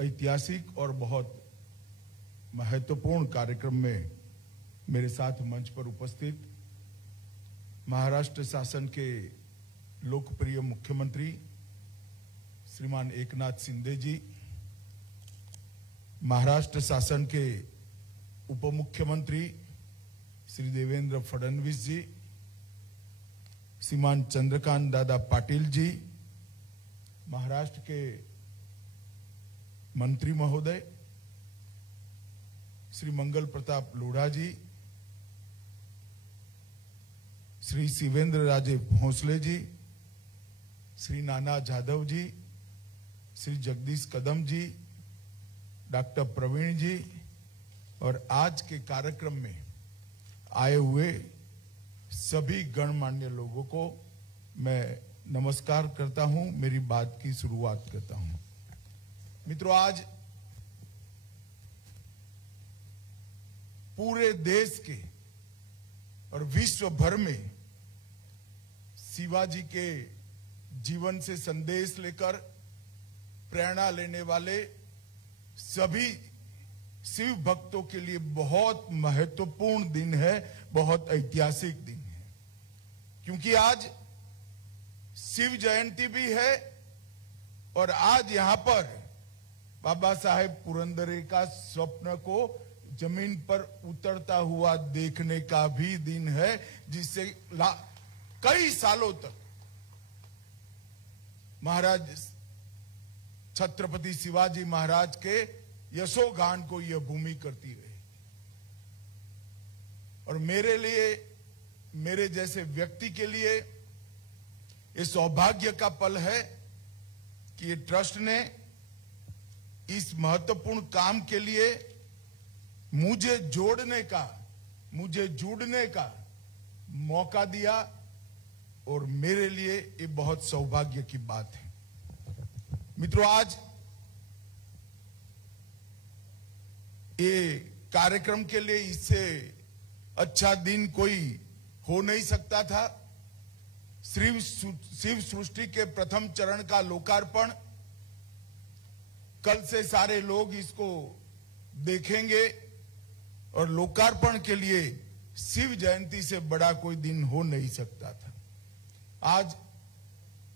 ऐतिहासिक और बहुत महत्वपूर्ण कार्यक्रम में मेरे साथ मंच पर उपस्थित महाराष्ट्र शासन के लोकप्रिय मुख्यमंत्री श्रीमान एकनाथ शिंदे जी, महाराष्ट्र शासन के उप मुख्यमंत्री श्री देवेंद्र फडणवीस जी, श्रीमान चंद्रकांत दादा पाटिल जी, महाराष्ट्र के मंत्री महोदय श्री मंगल प्रताप लोढ़ा जी, श्री शिवेंद्र राजे भोसले जी, श्री नाना जाधव जी, श्री जगदीश कदम जी, डॉक्टर प्रवीण जी और आज के कार्यक्रम में आए हुए सभी गणमान्य लोगों को मैं नमस्कार करता हूं, मेरी बात की शुरुआत करता हूं। मित्रों, आज पूरे देश के और विश्व भर में शिवाजी के जीवन से संदेश लेकर प्रेरणा लेने वाले सभी शिव भक्तों के लिए बहुत महत्वपूर्ण दिन है, बहुत ऐतिहासिक दिन है, क्योंकि आज शिव जयंती भी है और आज यहां पर बाबा साहेब पुरंदरे का स्वप्न को जमीन पर उतरता हुआ देखने का भी दिन है, जिससे कई सालों तक महाराज छत्रपति शिवाजी महाराज के यशोगान को यह भूमि करती रही। और मेरे लिए, मेरे जैसे व्यक्ति के लिए ये सौभाग्य का पल है कि ये ट्रस्ट ने इस महत्वपूर्ण काम के लिए मुझे जुड़ने का मौका दिया और मेरे लिए ये बहुत सौभाग्य की बात है। मित्रों, आज ये कार्यक्रम के लिए इससे अच्छा दिन कोई हो नहीं सकता था। शिव सृष्टि के प्रथम चरण का लोकार्पण कल से सारे लोग इसको देखेंगे और लोकार्पण के लिए शिव जयंती से बड़ा कोई दिन हो नहीं सकता था। आज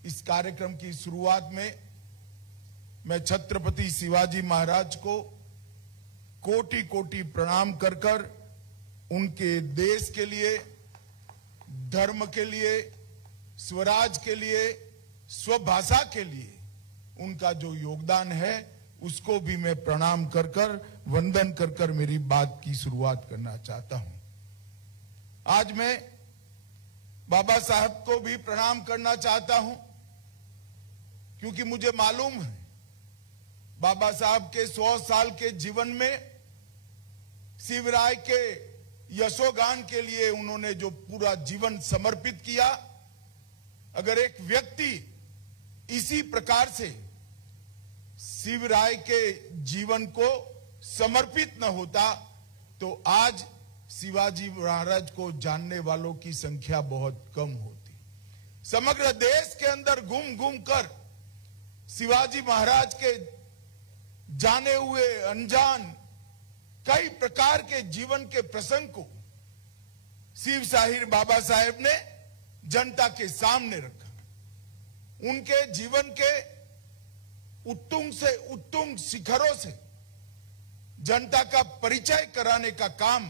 इस कार्यक्रम की शुरुआत में मैं छत्रपति शिवाजी महाराज को कोटि कोटि प्रणाम कर कर उनके देश के लिए, धर्म के लिए, स्वराज के लिए, स्वभाषा के लिए उनका जो योगदान है उसको भी मैं प्रणाम कर कर, वंदन कर कर मेरी बात की शुरुआत करना चाहता हूं। आज मैं बाबा साहब को भी प्रणाम करना चाहता हूं, क्योंकि मुझे मालूम है बाबा साहब के 100 साल के जीवन में शिवराय के यशोगान के लिए उन्होंने जो पूरा जीवन समर्पित किया, अगर एक व्यक्ति इसी प्रकार से शिवराय के जीवन को समर्पित न होता तो आज शिवाजी महाराज को जानने वालों की संख्या बहुत कम होती। समग्र देश के अंदर घूम घूम कर शिवाजी महाराज के जाने हुए अनजान कई प्रकार के जीवन के प्रसंग को शिव शाहीर बाबा साहेब ने जनता के सामने रखा। उनके जीवन के उत्तुंग से उत्तुंग शिखरों से जनता का परिचय कराने का काम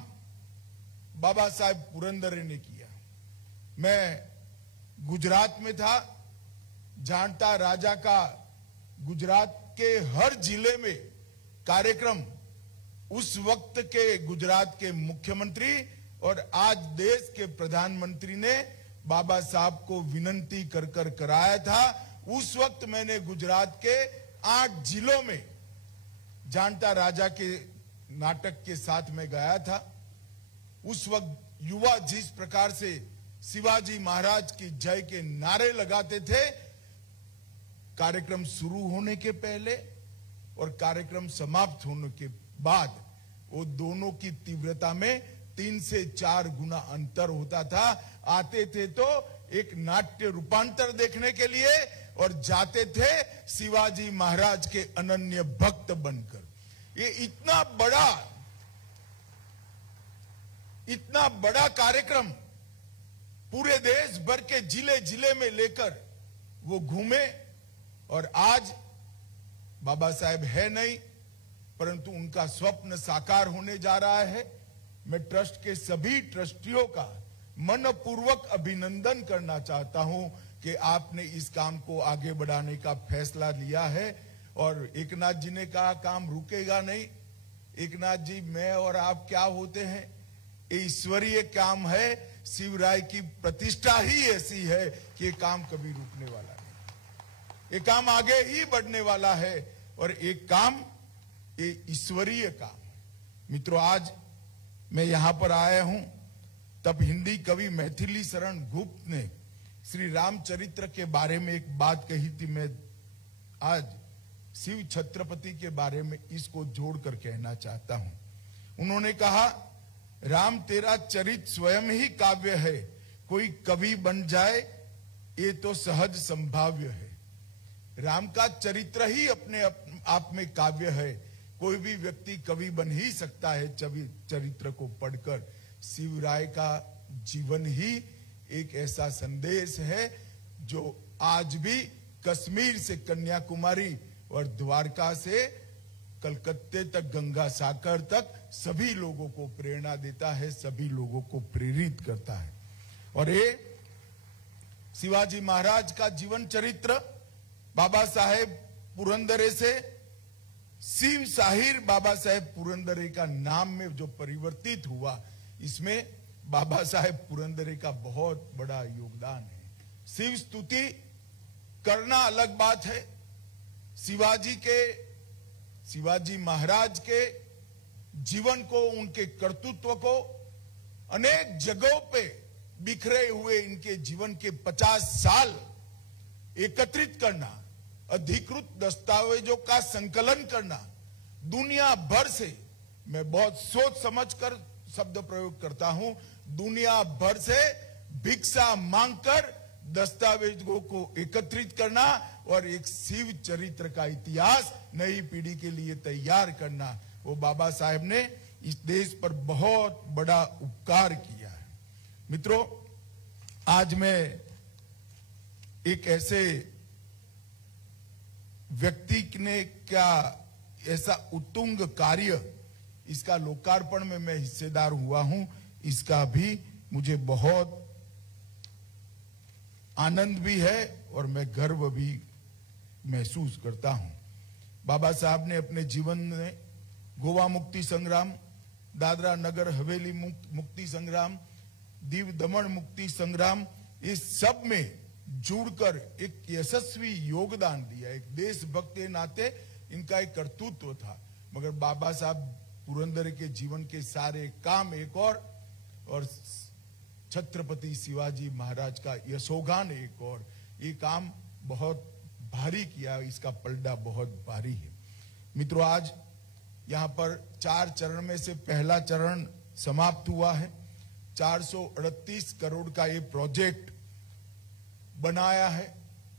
बाबा साहेब पुरंदरे ने किया। मैं गुजरात में था, जानता राजा का गुजरात के हर जिले में कार्यक्रम उस वक्त के गुजरात के मुख्यमंत्री और आज देश के प्रधानमंत्री ने बाबा साहब को विनंती कर कर कराया था। उस वक्त मैंने गुजरात के 8 जिलों में जानता राजा के नाटक के साथ में गया था। उस वक्त युवा जिस प्रकार से शिवाजी महाराज की जय के नारे लगाते थे, कार्यक्रम शुरू होने के पहले और कार्यक्रम समाप्त होने के बाद वो दोनों की तीव्रता में 3 से 4 गुना अंतर होता था। आते थे तो एक नाट्य रूपांतर देखने के लिए और जाते थे शिवाजी महाराज के अनन्य भक्त बनकर। ये इतना बड़ा कार्यक्रम पूरे देश भर के जिले जिले में लेकर वो घूमे, और आज बाबा साहेब है नहीं, परंतु उनका स्वप्न साकार होने जा रहा है। मैं ट्रस्ट के सभी ट्रस्टियों का मनपूर्वक अभिनंदन करना चाहता हूं कि आपने इस काम को आगे बढ़ाने का फैसला लिया है। और एकनाथ जी ने कहा काम रुकेगा नहीं। एकनाथ जी, मैं और आप क्या होते हैं, ये ईश्वरीय काम है। शिवराय की प्रतिष्ठा ही ऐसी है कि ये काम कभी रुकने वाला नहीं, ये काम आगे ही बढ़ने वाला है, और एक काम ये ईश्वरीय काम। मित्रों, आज मैं यहां पर आया हूं तब हिंदी कवि मैथिली शरण गुप्त ने श्री रामचरित्र के बारे में एक बात कही थी। मैं आज शिव छत्रपति के बारे में इसको जोड़कर कहना चाहता हूं। उन्होंने कहा, राम तेरा चरित स्वयं ही काव्य है, कोई कवि बन जाए ये तो सहज संभाव्य है। राम का चरित्र ही अपने आप में काव्य है, कोई भी व्यक्ति कवि बन ही सकता है चरित्र को पढ़कर। शिवराय का जीवन ही एक ऐसा संदेश है जो आज भी कश्मीर से कन्याकुमारी और द्वारका से कलकत्ते तक, गंगा सागर तक सभी लोगों को प्रेरणा देता है, सभी लोगों को प्रेरित करता है। और ये शिवाजी महाराज का जीवन चरित्र बाबा साहेब पुरंदरे से शिव साहिर बाबा साहेब पुरंदरे का नाम में जो परिवर्तित हुआ, इसमें बाबा साहेब पुरंदरे का बहुत बड़ा योगदान है। शिव स्तुति करना अलग बात है, शिवाजी महाराज के जीवन को, उनके कर्तृत्व को अनेक जगहों पे बिखरे हुए इनके जीवन के 50 साल एकत्रित करना, अधिकृत दस्तावेजों का संकलन करना, दुनिया भर से, मैं बहुत सोच समझकर शब्द प्रयोग करता हूं, दुनिया भर से भिक्षा मांगकर दस्तावेजों को एकत्रित करना और एक शिव चरित्र का इतिहास नई पीढ़ी के लिए तैयार करना, वो बाबा साहेब ने इस देश पर बहुत बड़ा उपकार किया है। मित्रों, आज मैं एक ऐसे व्यक्ति ने क्या ऐसा उत्तुंग कार्य, इसका लोकार्पण में मैं हिस्सेदार हुआ हूं, इसका भी मुझे बहुत आनंद भी है और मैं गर्व भी महसूस करता हूं। बाबा साहब ने अपने जीवन में गोवा मुक्ति संग्राम, दादरा नगर हवेली मुक्ति संग्राम, दीव दमन मुक्ति संग्राम, इस सब में जुड़कर एक यशस्वी योगदान दिया। एक देशभक्त के नाते इनका एक कर्तृत्व था, मगर बाबा साहब पुरंदर के जीवन के सारे काम एक और छत्रपति शिवाजी महाराज का यशोगान एक और, ये काम बहुत भारी किया, इसका पलड़ा बहुत भारी है। मित्रों, आज यहाँ पर 4 चरण में से पहला चरण समाप्त हुआ है। 438 करोड़ का ये प्रोजेक्ट बनाया है,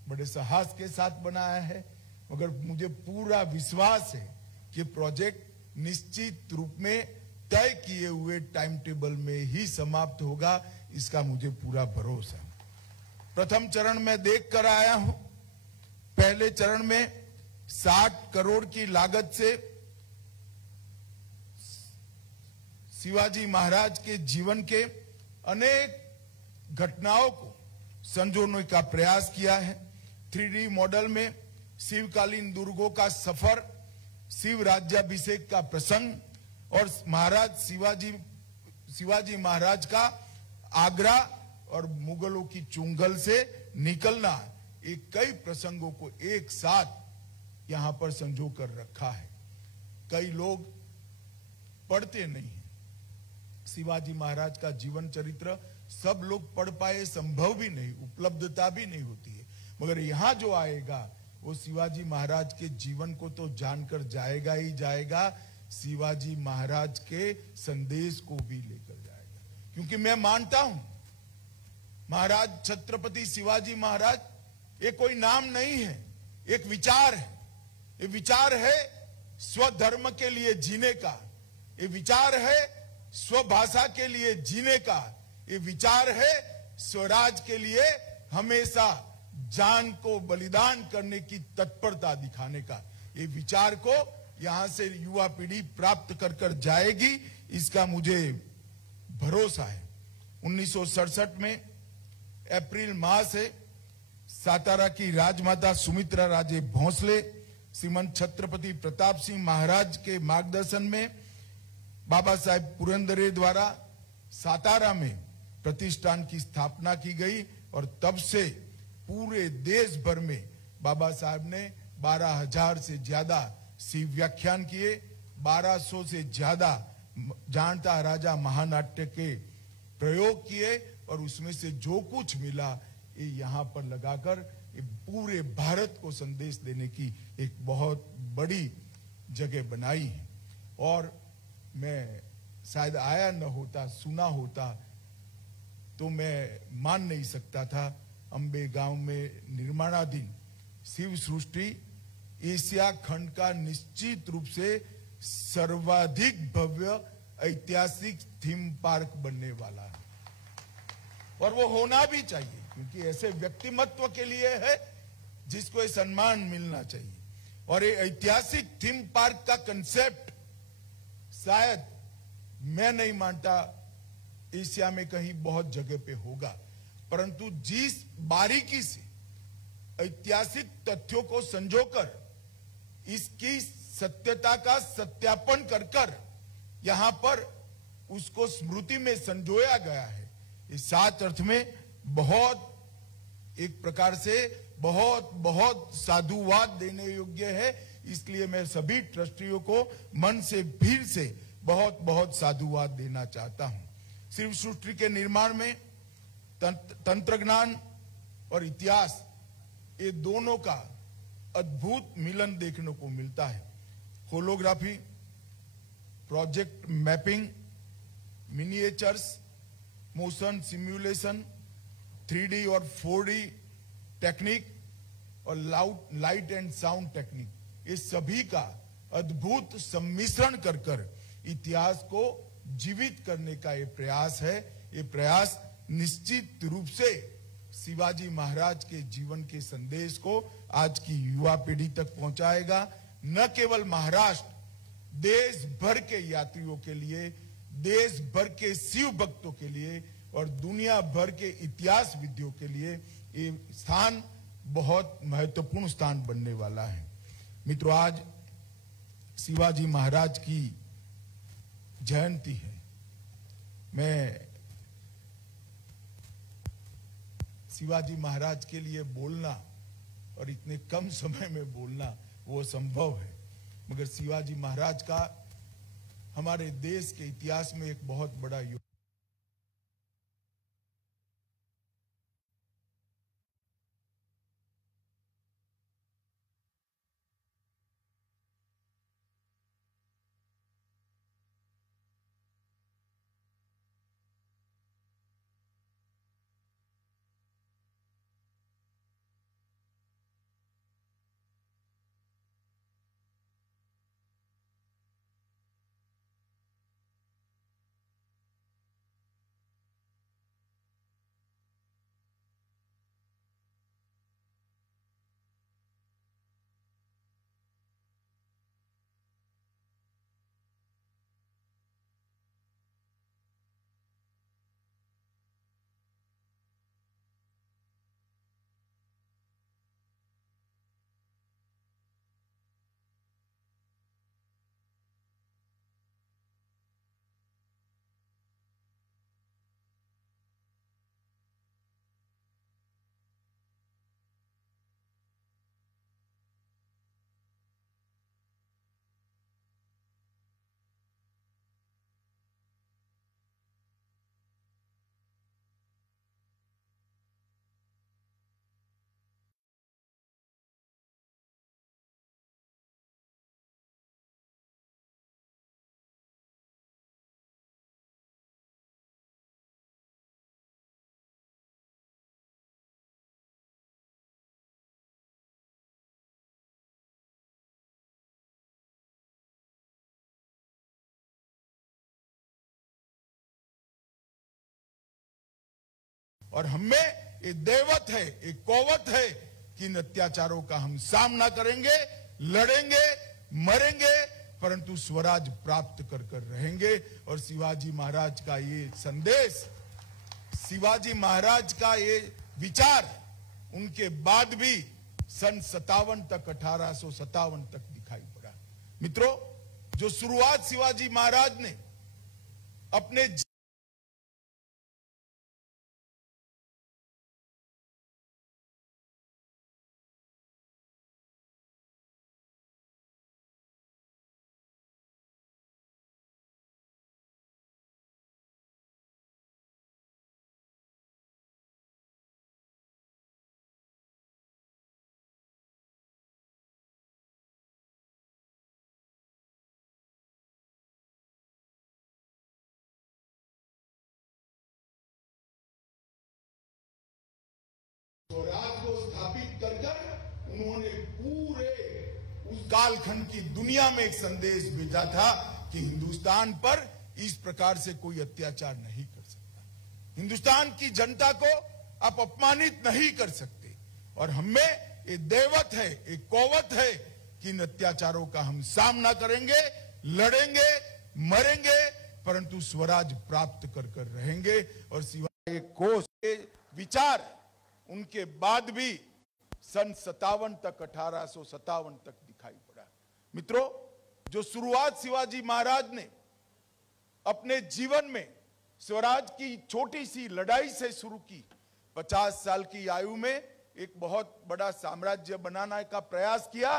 बड़े साहस के साथ बनाया है, मगर मुझे पूरा विश्वास है कि प्रोजेक्ट निश्चित रूप में तय किए हुए टाइम टेबल में ही समाप्त होगा, इसका मुझे पूरा भरोसा। प्रथम चरण में देख कर आया हूं, पहले चरण में 60 करोड़ की लागत से शिवाजी महाराज के जीवन के अनेक घटनाओं को संजोने का प्रयास किया है। 3D मॉडल में शिवकालीन दुर्गों का सफर, शिव राज्याभिषेक का प्रसंग और महाराज शिवाजी महाराज का आगरा और मुगलों की चुंगल से निकलना, एक कई प्रसंगों को एक साथ यहां पर संजो कर रखा है। कई लोग पढ़ते नहीं हैं शिवाजी महाराज का जीवन चरित्र, सब लोग पढ़ पाए संभव भी नहीं, उपलब्धता भी नहीं होती है, मगर यहां जो आएगा वो शिवाजी महाराज के जीवन को तो जानकर जाएगा ही जाएगा, शिवाजी महाराज के संदेश को भी लेकर जाएगा। क्योंकि मैं मानता हूं महाराज छत्रपति शिवाजी महाराज ये कोई नाम नहीं है, एक विचार है। ये विचार है स्वधर्म के लिए जीने का, ये विचार है स्वभाषा के लिए जीने का, ये विचार है स्वराज के लिए हमेशा जान को बलिदान करने की तत्परता दिखाने का। ये विचार को यहां से युवा पीढ़ी प्राप्त कर कर जाएगी, इसका मुझे भरोसा है। 1967 में अप्रैल माह से सातारा की राजमाता सुमित्रा राजे भोंसले श्रीमंत छत्रपति प्रताप सिंह महाराज के मार्गदर्शन में बाबा साहेब पुरंदरे द्वारा सातारा में प्रतिष्ठान की स्थापना की गई और तब से पूरे देश भर में बाबा साहब ने 12,000 से ज्यादा शिव व्याख्यान किए, 1200 से ज्यादा जानता राजा महानाट्य के प्रयोग किए और उसमें से जो कुछ मिला ये यहाँ पर लगाकर ये पूरे भारत को संदेश देने की एक बहुत बड़ी जगह बनाई है। और मैं शायद आया न होता, सुना होता तो मैं मान नहीं सकता था। अंबे गांव में निर्माणाधीन शिव सृष्टि एशिया खंड का निश्चित रूप से सर्वाधिक भव्य ऐतिहासिक थीम पार्क बनने वाला है और वो होना भी चाहिए, क्योंकि ऐसे व्यक्तिमत्व के लिए है जिसको ये सम्मान मिलना चाहिए। और ये ऐतिहासिक थीम पार्क का कंसेप्ट शायद मैं नहीं मानता एशिया में कहीं बहुत जगह पे होगा, परंतु जिस बारीकी से ऐतिहासिक तथ्यों को संजोकर इसकी सत्यता का सत्यापन कर कर यहां पर उसको स्मृति में संजोया गया है, इस 7 अर्थ में बहुत एक प्रकार से बहुत बहुत साधुवाद देने योग्य है। इसलिए मैं सभी ट्रस्टियों को मन से भीड़ से बहुत बहुत साधुवाद देना चाहता हूं। शिव सृष्टि के निर्माण में तंत्र ज्ञान और इतिहास ये दोनों का अद्भुत मिलन देखने को मिलता है। Holography, project mapping, miniatures, motion simulation, 3D और 4D टेक्निक और लाइट एंड साउंड टेक्निक, ये सभी का अद्भुत सम्मिश्रण कर कर इतिहास को जीवित करने का ये प्रयास है। ये प्रयास निश्चित रूप से शिवाजी महाराज के जीवन के संदेश को आज की युवा पीढ़ी तक पहुंचाएगा। न केवल महाराष्ट्र, देश भर के यात्रियों के लिए, देश भर के शिव भक्तों के लिए और दुनिया भर के इतिहास विद्यों के लिए ये स्थान बहुत महत्वपूर्ण स्थान बनने वाला है। मित्रों, आज शिवाजी महाराज की जयंती है। मैं शिवाजी महाराज के लिए बोलना और इतने कम समय में बोलना वो संभव है, मगर शिवाजी महाराज का हमारे देश के इतिहास में एक बहुत बड़ा योगदान और हमें ये दैवत है, एक कौवत है कि इन अत्याचारों का हम सामना करेंगे, लड़ेंगे, मरेंगे, परंतु स्वराज प्राप्त कर कर रहेंगे। और शिवाजी महाराज का ये संदेश, शिवाजी महाराज का ये विचार उनके बाद भी सन 57 तक, 1857 तक दिखाई पड़ा। मित्रों, जो शुरुआत शिवाजी महाराज ने अपने स्वराज को स्थापित कर उन्होंने पूरे उस कालखंड की दुनिया में एक संदेश भेजा था कि हिंदुस्तान पर इस प्रकार से कोई अत्याचार नहीं कर सकता, हिंदुस्तान की जनता को आप अपमानित नहीं कर सकते। और हमें ये दैवत है, एक कौवत है कि इन अत्याचारों का हम सामना करेंगे, लड़ेंगे, मरेंगे, परंतु स्वराज प्राप्त कर कर रहेंगे। और सिवाय कोष के विचार उनके बाद भी सन 57 तक, 1857 तक दिखाई पड़ा। मित्रों, जो शुरुआत शिवाजी महाराज ने अपने जीवन में स्वराज की छोटी सी लड़ाई से शुरू की, 50 साल की आयु में एक बहुत बड़ा साम्राज्य बनाने का प्रयास किया,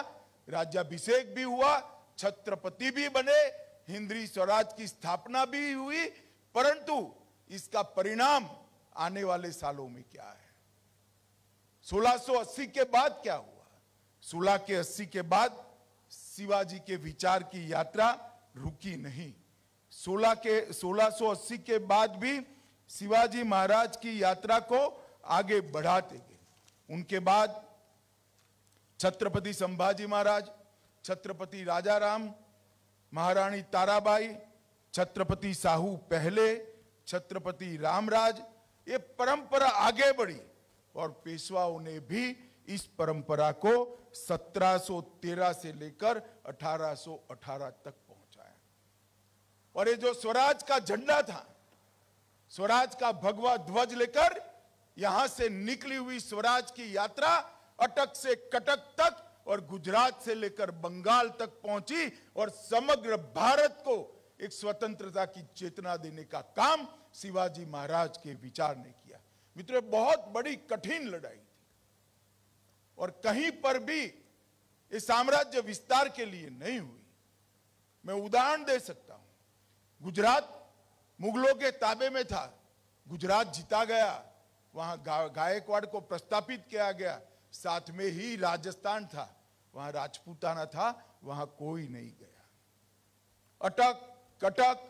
राज्याभिषेक भी हुआ, छत्रपति भी बने, हिंदवी स्वराज की स्थापना भी हुई, परंतु इसका परिणाम आने वाले सालों में क्या है? 1680 के बाद क्या हुआ? 1680 के बाद शिवाजी के विचार की यात्रा रुकी नहीं। 1680 के बाद भी शिवाजी महाराज की यात्रा को आगे बढ़ाते गए। उनके बाद छत्रपति संभाजी महाराज, छत्रपति राजाराम, महारानी ताराबाई, छत्रपति साहू पहले, छत्रपति रामराज, ये परंपरा आगे बढ़ी और पेशवाओं ने भी इस परंपरा को 1713 से लेकर 1818 तक पहुंचाया। और ये जो स्वराज का झंडा था, स्वराज का भगवा ध्वज लेकर यहां से निकली हुई स्वराज की यात्रा अटक से कटक तक और गुजरात से लेकर बंगाल तक पहुंची और समग्र भारत को एक स्वतंत्रता की चेतना देने का काम शिवाजी महाराज के विचार ने किया। मित्रों, बहुत बड़ी कठिन लड़ाई थी और कहीं पर भी ये साम्राज्य विस्तार के लिए नहीं हुई। मैं उदाहरण दे सकता हूं, गुजरात मुगलों के ताबे में था, गुजरात जीता गया, वहां गायकवाड़ को प्रस्तापित किया गया, साथ में ही राजस्थान था, वहां राजपूताना था, वहां कोई नहीं गया। अटक, कटक,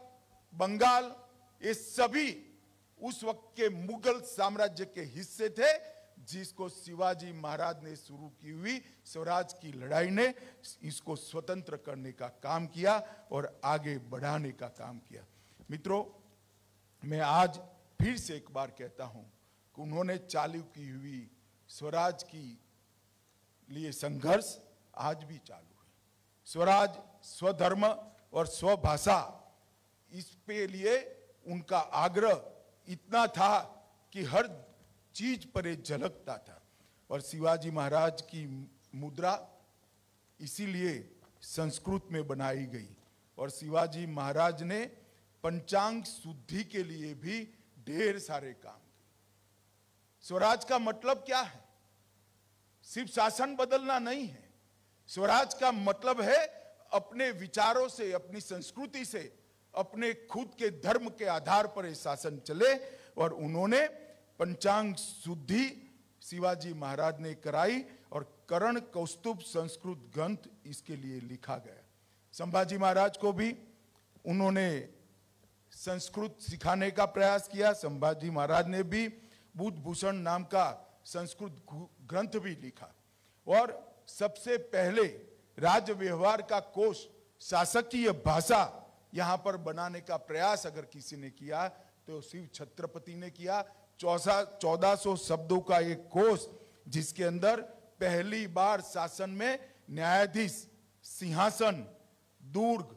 बंगाल, ये सभी उस वक्त के मुगल साम्राज्य के हिस्से थे, जिसको शिवाजी महाराज ने शुरू की हुई स्वराज की लड़ाई ने इसको स्वतंत्र करने का काम किया और आगे बढ़ाने का काम किया। मित्रों, मैं आज फिर से एक बार कहता हूं कि उन्होंने चालू की हुई स्वराज की लिए संघर्ष आज भी चालू है। स्वराज, स्वधर्म और स्वभाषा, इस पे लिए उनका आग्रह इतना था कि हर चीज पर झलकता था। और शिवाजी महाराज की मुद्रा इसीलिए संस्कृत में बनाई गई और शिवाजी महाराज ने पंचांग शुद्धि के लिए भी ढेर सारे काम किए। स्वराज का मतलब क्या है? सिर्फ शासन बदलना नहीं है। स्वराज का मतलब है अपने विचारों से, अपनी संस्कृति से, अपने खुद के धर्म के आधार पर शासन चले। और उन्होंने पंचांग शुद्धि शिवाजी महाराज ने कराई और करण कौस्तुभ संस्कृत ग्रंथ इसके लिए लिखा गया। संभाजी महाराज को भी उन्होंने संस्कृत सिखाने का प्रयास किया। संभाजी महाराज ने भी बुद्ध भूषण नाम का संस्कृत ग्रंथ भी लिखा और सबसे पहले राज्य व्यवहार का कोश, शासकीय भाषा यहां पर बनाने का प्रयास अगर किसी ने किया तो शिव छत्रपति ने किया, 1400 शब्दों का एक कोष, जिसके अंदर पहली बार शासन में न्यायाधीश, सिंहासन, दुर्ग,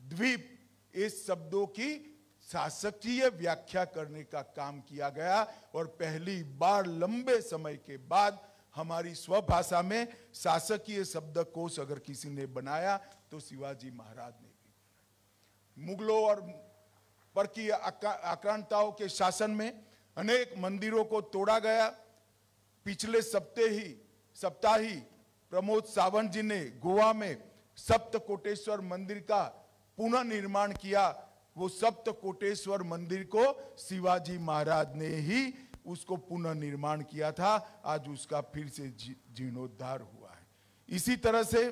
द्वीप, इस शब्दों की शासकीय व्याख्या करने का काम किया गया। और पहली बार लंबे समय के बाद हमारी स्वभाषा में शासकीय शब्दकोश अगर किसी ने बनाया तो शिवाजी महाराज ने भी। मुगलों और परकीय आक्रांताओं के शासन में अनेक मंदिरों को तोड़ा गया। पिछले सप्ताह ही प्रमोद सावंत जी ने गोवा में सप्तकोटेश्वर मंदिर का पुनर्निर्माण किया। वो सप्तकोटेश्वर मंदिर को शिवाजी महाराज ने ही उसको पुनर्निर्माण किया था। आज उसका फिर से जीर्णोद्धार हुआ है। इसी तरह से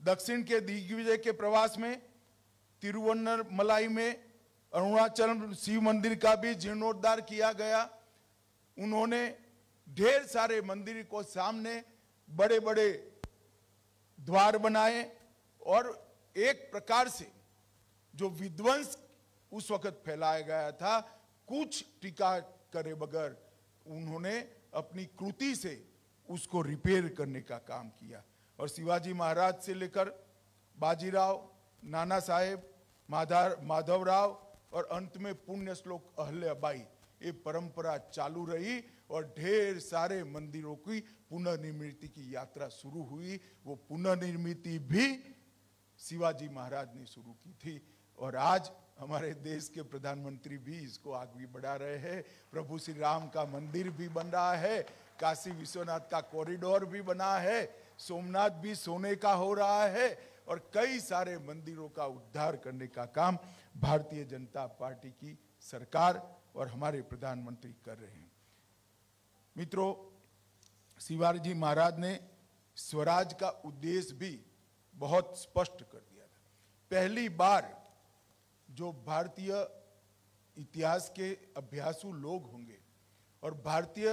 दक्षिण के दिग्विजय के प्रवास में तिरुवन्नमलाई में अरुणाचल शिव मंदिर का भी जीर्णोद्धार किया गया। उन्होंने ढेर सारे मंदिर को सामने बड़े बड़े द्वार बनाए और एक प्रकार से जो विध्वंस उस वक्त फैलाया गया था, कुछ टीका करे बगैर उन्होंने अपनी कृति से उसको रिपेयर करने का काम किया। और शिवाजी महाराज से लेकर बाजीराव, नाना साहेब, माधवराव और अंत में पुण्य श्लोक अहल्याबाई, ये परंपरा चालू रही और ढेर सारे मंदिरों की पुनर्निर्मित की यात्रा शुरू हुई। वो पुनर्निर्मित भी शिवाजी महाराज ने शुरू की थी और आज हमारे देश के प्रधानमंत्री भी इसको आगे बढ़ा रहे हैं। प्रभु श्री राम का मंदिर भी बन रहा है, काशी विश्वनाथ का कॉरिडोर भी बना है, सोमनाथ भी सोने का हो रहा है और कई सारे मंदिरों का उद्धार करने का काम भारतीय जनता पार्टी की सरकार और हमारे प्रधानमंत्री कर रहे हैं। मित्रों, शिवाजी महाराज ने स्वराज का उद्देश्य भी बहुत स्पष्ट कर दिया था। पहली बार जो भारतीय इतिहास के अभ्यासु लोग होंगे और भारतीय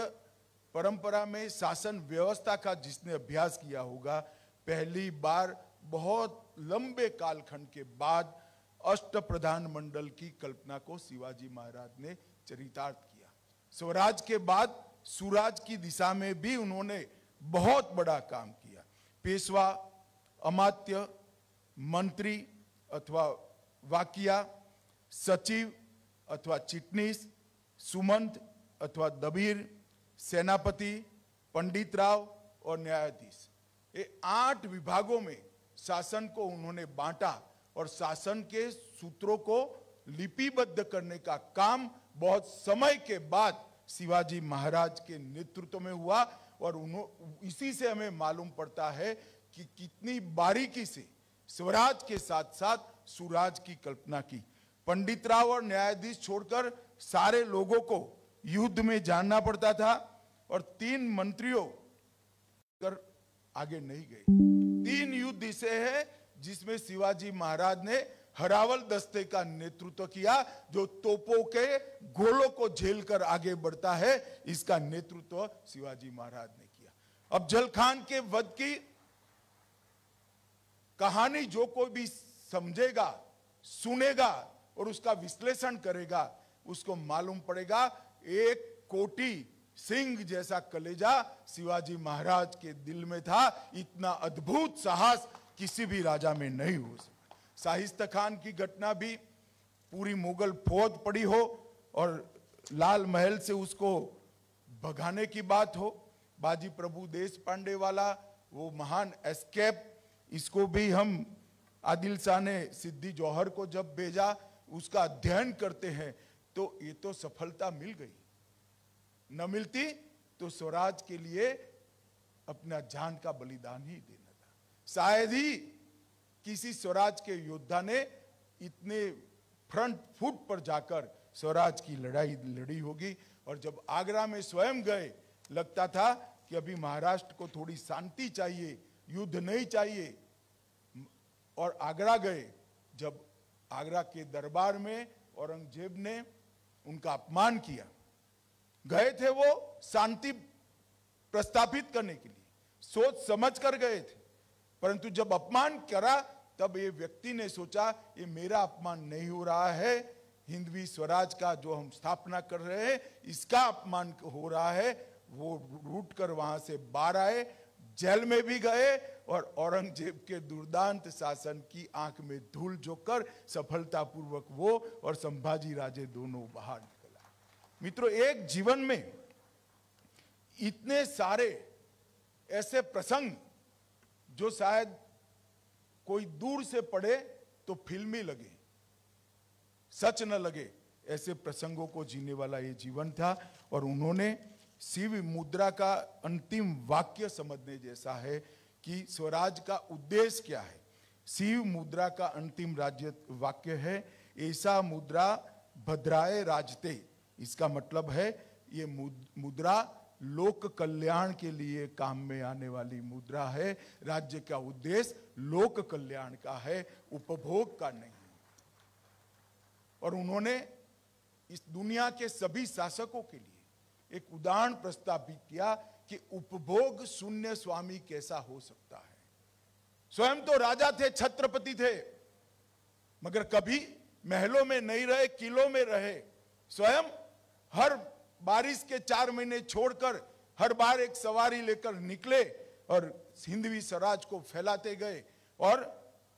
परंपरा में शासन व्यवस्था का जिसने अभ्यास किया होगा, पहली बार बहुत लंबे कालखंड के बाद अष्टप्रधान मंडल की कल्पना को शिवाजी महाराज ने चरितार्थ किया। स्वराज के बाद सुराज की दिशा में भी उन्होंने बहुत बड़ा काम किया। पेशवा, अमात्य, मंत्री अथवा वाकिया, सचिव अथवा चिटनीस, सुमंत अथवा दबीर, सेनापति, पंडित राव और न्यायाधीश, ये 8 विभागों में शासन को उन्होंने बांटा और शासन के सूत्रों को लिपिबद्ध करने का काम बहुत समय के बाद शिवाजी महाराज के नेतृत्व में हुआ। और इसी से हमें मालूम पड़ता है कि कितनी बारीकी से स्वराज के साथ साथ सुराज की कल्पना की। पंडित राव और न्यायाधीश छोड़कर सारे लोगों को युद्ध में जानना पड़ता था और 3 मंत्रियों कर आगे नहीं गए। 3 युद्ध ऐसे है जिसमें शिवाजी महाराज ने हरावल दस्ते का नेतृत्व किया, जो तोपों के गोलों को झेलकर आगे बढ़ता है। इसका नेतृत्व शिवाजी महाराज ने किया। अब जलखान के वध की कहानी जो कोई भी समझेगा, सुनेगा और उसका विश्लेषण करेगा, उसको मालूम पड़ेगा 1 कोटि सिंह जैसा कलेजा शिवाजी महाराज के दिल में था। इतना अद्भुत साहस किसी भी राजा में नहीं हो सकता। शाहिस्ता खान की घटना भी, पूरी मुगल फौज पड़ी हो और लाल महल से उसको भगाने की बात हो, बाजी प्रभु देश पांडे वाला वो महान एस्केप, इसको भी हम आदिल शाह ने सिद्दी जौहर को जब भेजा, उसका अध्ययन करते हैं तो ये तो सफलता मिल गई। न मिलती तो स्वराज के लिए अपना जान का बलिदान ही देना था। शायद ही किसी स्वराज के योद्धा ने इतने फ्रंट फुट पर जाकर स्वराज की लड़ाई लड़ी होगी। और जब आगरा में स्वयं गए, लगता था कि अभी महाराष्ट्र को थोड़ी शांति चाहिए, युद्ध नहीं चाहिए। और आगरा गए, जब आगरा के दरबार में औरंगजेब ने उनका अपमान किया, गए थे वो शांति प्रस्थापित करने के लिए, सोच समझ कर गए थे, परंतु जब अपमान करा तब ये व्यक्ति ने सोचा ये मेरा अपमान नहीं हो रहा है, हिंदवी स्वराज का जो हम स्थापना कर रहे हैं इसका अपमान हो रहा है, वो रूट कर वहां से बाहर आए, जेल में भी गए और औरंगजेब के दुर्दांत शासन की आंख में धूल झोंककर सफलतापूर्वक वो और संभाजी राजे दोनों बाहर निकला। मित्रों, एक जीवन में इतने सारे ऐसे प्रसंग जो शायद कोई दूर से पढ़े तो फिल्मी लगे, सच न लगे, ऐसे प्रसंगों को जीने वाला ये जीवन था। और उन्होंने शिव मुद्रा का अंतिम वाक्य समझने जैसा है कि स्वराज का उद्देश्य क्या है। शिव मुद्रा का अंतिम राज्य वाक्य है, ऐसा मुद्रा भद्राए राजते। इसका मतलब है ये मुद्रा लोक कल्याण के लिए काम में आने वाली मुद्रा है। राज्य का उद्देश्य लोक कल्याण का है, उपभोग का नहीं। और उन्होंने इस दुनिया के सभी शासकों के लिए एक उदाहरण प्रस्तावित किया कि उपभोग शून्य स्वामी कैसा हो सकता है। स्वयं तो राजा थे, छत्रपति थे, मगर कभी महलों में नहीं रहे, किलों में रहे। स्वयं हर बारिश के 4 महीने छोड़कर हर बार एक सवारी लेकर निकले और हिंदवी स्वराज को फैलाते गए। और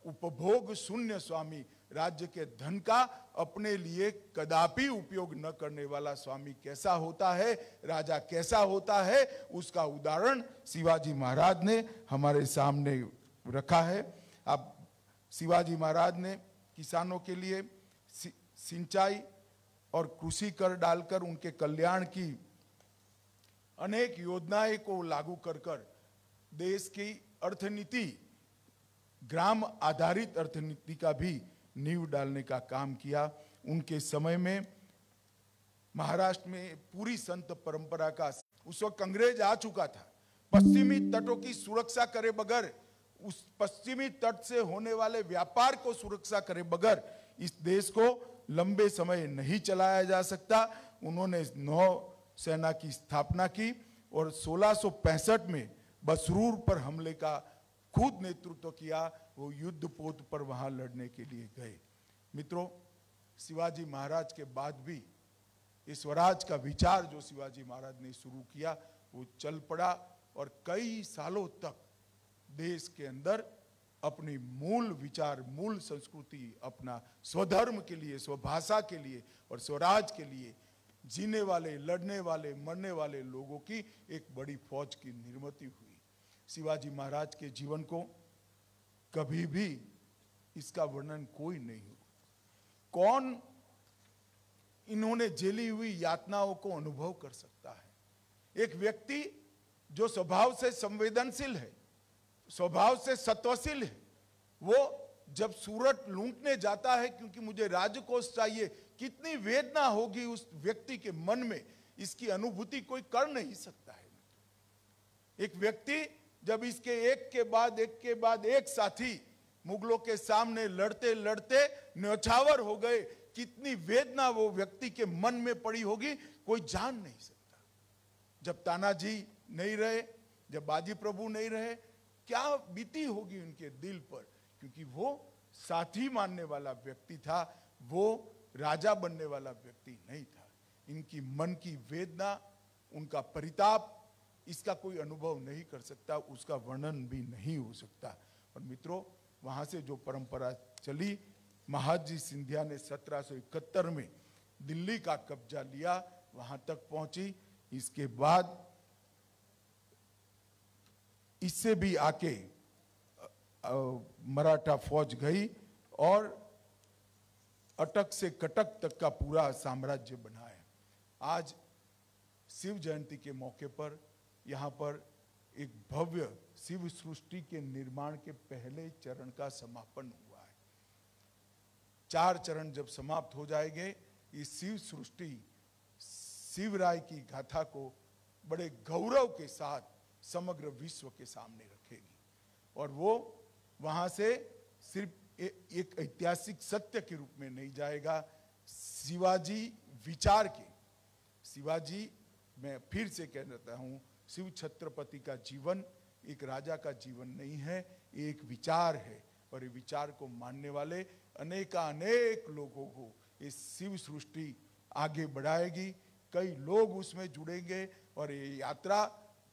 उपभोग शून्य स्वामी, राज्य के धन का अपने लिए कदापि उपयोग न करने वाला स्वामी कैसा होता है, राजा कैसा होता है, उसका उदाहरण शिवाजी महाराज ने हमारे सामने रखा है। अब शिवाजी महाराज ने किसानों के लिए सिंचाई और कृषि कर डालकर उनके कल्याण की अनेक योजनाएं को लागू कर देश की अर्थनीति, ग्राम आधारित अर्थनीति का भी नींव डालने का काम किया। उनके समय में महाराष्ट्र में पूरी संत परंपरा का, उस वक्त अंग्रेज आ चुका था, पश्चिमी तटों की सुरक्षा करे बगैर, उस पश्चिमी तट से होने वाले व्यापार को सुरक्षा करे बगैर इस देश को लंबे समय नहीं चलाया जा सकता। उन्होंने नौ सेना की स्थापना की और 1665 में बसरूर पर हमले का खुद नेतृत्व किया। वो युद्ध पोत पर वहां लड़ने के लिए गए। मित्रों, शिवाजी महाराज के बाद भी इस स्वराज का विचार जो शिवाजी महाराज ने शुरू किया वो चल पड़ा और कई सालों तक देश के अंदर अपनी मूल विचार, मूल संस्कृति, अपना स्वधर्म के लिए, स्वभाषा के लिए और स्वराज के लिए जीने वाले, लड़ने वाले, मरने वाले लोगों की एक बड़ी फौज की निर्मित हुई। शिवाजी महाराज के जीवन को कभी भी इसका वर्णन कोई नहीं हुआ। कौन इन्होंने झेली हुई यातनाओं को अनुभव कर सकता है। एक व्यक्ति जो स्वभाव से संवेदनशील है, स्वभाव से सत्वशील है, वो जब सूरत लूटने जाता है क्योंकि मुझे राजकोष चाहिए, कितनी वेदना होगी उस व्यक्ति के मन में, इसकी अनुभूति कोई कर नहीं सकता है। एक व्यक्ति जब इसके एक के बाद एक साथी मुगलों के सामने लड़ते लड़ते न्यौछावर हो गए, कितनी वेदना वो व्यक्ति के मन में पड़ी होगी कोई जान नहीं सकता। जब तानाजी नहीं रहे, जब बाजी प्रभु नहीं रहे, क्या बीती होगी उनके दिल पर, क्योंकि वो साथी मानने वाला व्यक्ति था, वो राजा बनने वाला व्यक्ति नहीं था। इनकी मन की वेदना, उनका परिताप, इसका कोई अनुभव नहीं कर सकता, उसका वर्णन भी नहीं हो सकता। और मित्रों, वहां से जो परंपरा चली, महादजी सिंधिया ने 1771 में दिल्ली का कब्जा लिया, वहां तक पहुंची। इसके बाद इससे भी आके मराठा फौज गई और अटक से कटक तक का पूरा साम्राज्य बनाया। आज शिव जयंती के मौके पर यहाँ पर एक भव्य शिव सृष्टि के निर्माण के पहले चरण का समापन हुआ है। 4 चरण जब समाप्त हो जाएंगे, इस शिव सृष्टि शिवराय की गाथा को बड़े गौरव के साथ समग्र विश्व के सामने रखेगी। और वो वहां से सिर्फ एक ऐतिहासिक सत्य के रूप में नहीं जाएगा, शिवाजी विचार के, शिवाजी, मैं फिर से कह देता हूं, शिव छत्रपति का जीवन एक राजा का जीवन नहीं है, एक विचार है। और ये विचार को मानने वाले अनेक लोगों को ये शिव सृष्टि आगे बढ़ाएगी, कई लोग उसमें जुड़ेंगे और ये यात्रा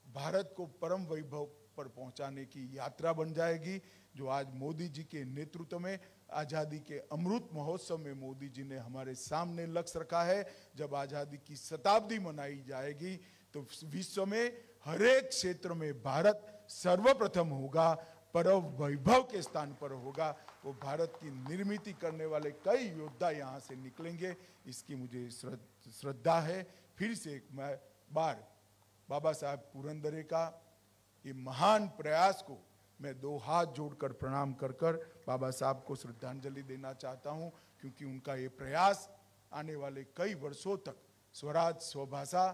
भारत को परम वैभव पर पहुंचाने की यात्रा बन जाएगी। जो आज मोदी जी के नेतृत्व में आज़ादी के अमृत महोत्सव में मोदी जी ने हमारे सामने लक्ष्य रखा है, जब आज़ादी की शताब्दी मनाई जाएगी तो विश्व में हर एक क्षेत्र में भारत सर्वप्रथम होगा, परम वैभव के स्थान पर होगा। वो भारत की निर्मित करने वाले कई योद्धा यहाँ से निकलेंगे, इसकी मुझे श्रद्धा है। फिर से एक बार बाबा साहब पुरंदरे का ये महान प्रयास को मैं दो हाथ जोड़कर प्रणाम कर कर बाबा साहब को श्रद्धांजलि देना चाहता हूँ, क्योंकि उनका ये प्रयास आने वाले कई वर्षों तक स्वराज, स्वभाषा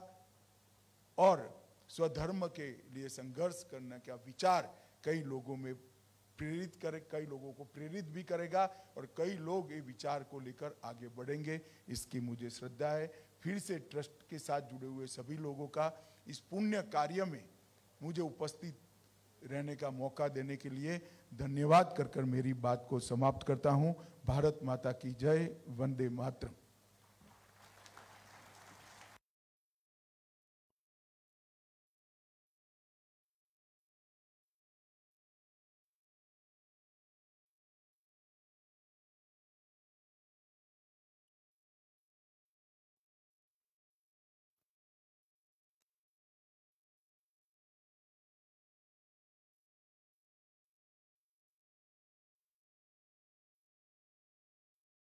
और स्वधर्म के लिए संघर्ष करने का विचार कई लोगों में प्रेरित करे, कई लोगों को प्रेरित भी करेगा और कई लोग ये विचार को लेकर आगे बढ़ेंगे, इसकी मुझे श्रद्धा है। फिर से ट्रस्ट के साथ जुड़े हुए सभी लोगों का इस पुण्य कार्य में मुझे उपस्थित रहने का मौका देने के लिए धन्यवाद कर मेरी बात को समाप्त करता हूं। भारत माता की जय, वंदे मातरम।